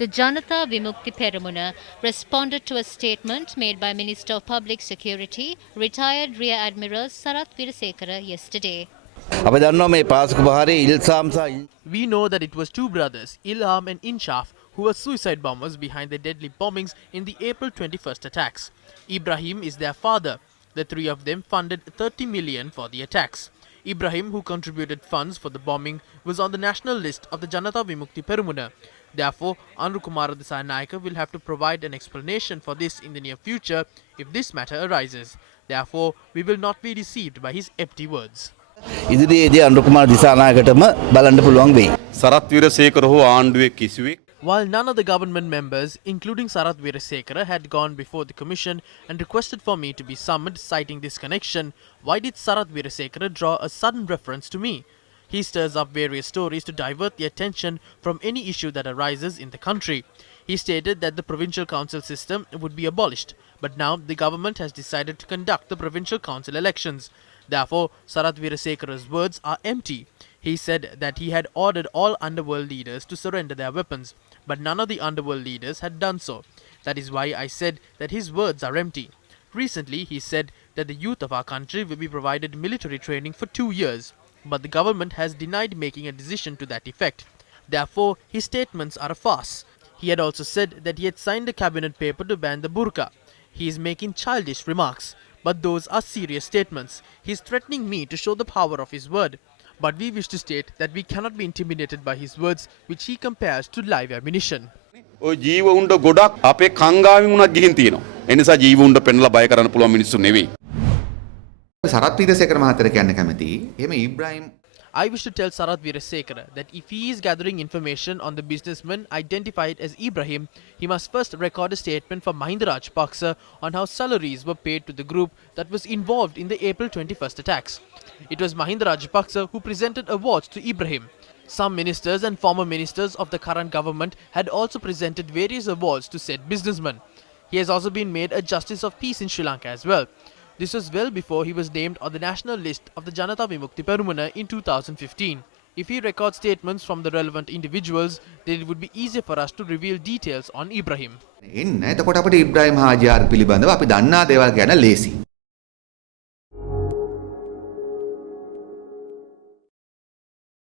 The Janata Vimukti Peramuna responded to a statement made by Minister of Public Security, retired Rear Admiral Sarath Virasekara yesterday. We know that it was two brothers, Ilham and Inshaf, who were suicide bombers behind the deadly bombings in the April 21st attacks. Ibrahim is their father. The three of them funded 30 million for the attacks. Ibrahim, who contributed funds for the bombing, was on the national list of the Janata Vimukti Peramuna. Therefore, Anukumara Dissanayake will have to provide an explanation for this in the near future if this matter arises. Therefore, we will not be deceived by his empty words. ඉදිරියේදී අනුකුමාර දිසානායකටම බලන්න පුළුවන් වෙයි. සරත් විරසේකර හෝ ආණ්ඩුවේ කිසිවෙක් While none of the government members, including Sarath Virasekara, had gone before the commission and requested for me to be summoned citing this connection, why did Sarath Virasekara draw a sudden reference to me? He stirs up various stories to divert the attention from any issue that arises in the country. He stated that the provincial council system would be abolished, but now the government has decided to conduct the provincial council elections. Therefore, Sarath Virasekara's words are empty. He said that he had ordered all underworld leaders to surrender their weapons, but none of the underworld leaders had done so. That is why I said that his words are empty. Recently, he said that the youth of our country will be provided military training for 2 years, but the government has denied making a decision to that effect. Therefore, his statements are a farce. He had also said that he had signed a cabinet paper to ban the burqa. He is making childish remarks, but those are serious statements. He is threatening me to show the power of his word. But we wish to state that we cannot be intimidated by his words, which he compares to live ammunition. ඔය ජීවුන්ට ගොඩක් අපේ කංගාවෙන් උනත් ගිහින් තියෙනවා. ඒ නිසා ජීවුන්ට පෙන්ලා බය කරන්න පුළුවන් මිනිස්සු නෙවෙයි. සරත් වීරසේකර මහත්තයා කියන්න කැමතියි. එහෙම ඉබ්‍රාහිම් I wish to tell Sarath Virasekara that if he is gathering information on the businessman identified as Ibrahim, he must first record a statement from Mahinda Rajapaksa on how salaries were paid to the group that was involved in the April 21st attacks. It was Mahinda Rajapaksa who presented awards to Ibrahim. Some ministers and former ministers of the current government had also presented various awards to said businessman. He has also been made a Justice of Peace in Sri Lanka as well. This was well before he was named on the national list of the Janata Vimukti Peramuna in 2015. If he records statements from the relevant individuals, then it would be easier for us to reveal details on Ibrahim. එන්න එතකොට අපිට ඉබ්‍රාහිම් හාජියාර් පිළිබඳව අපි දන්නා දේවල් ගැන ලේසි.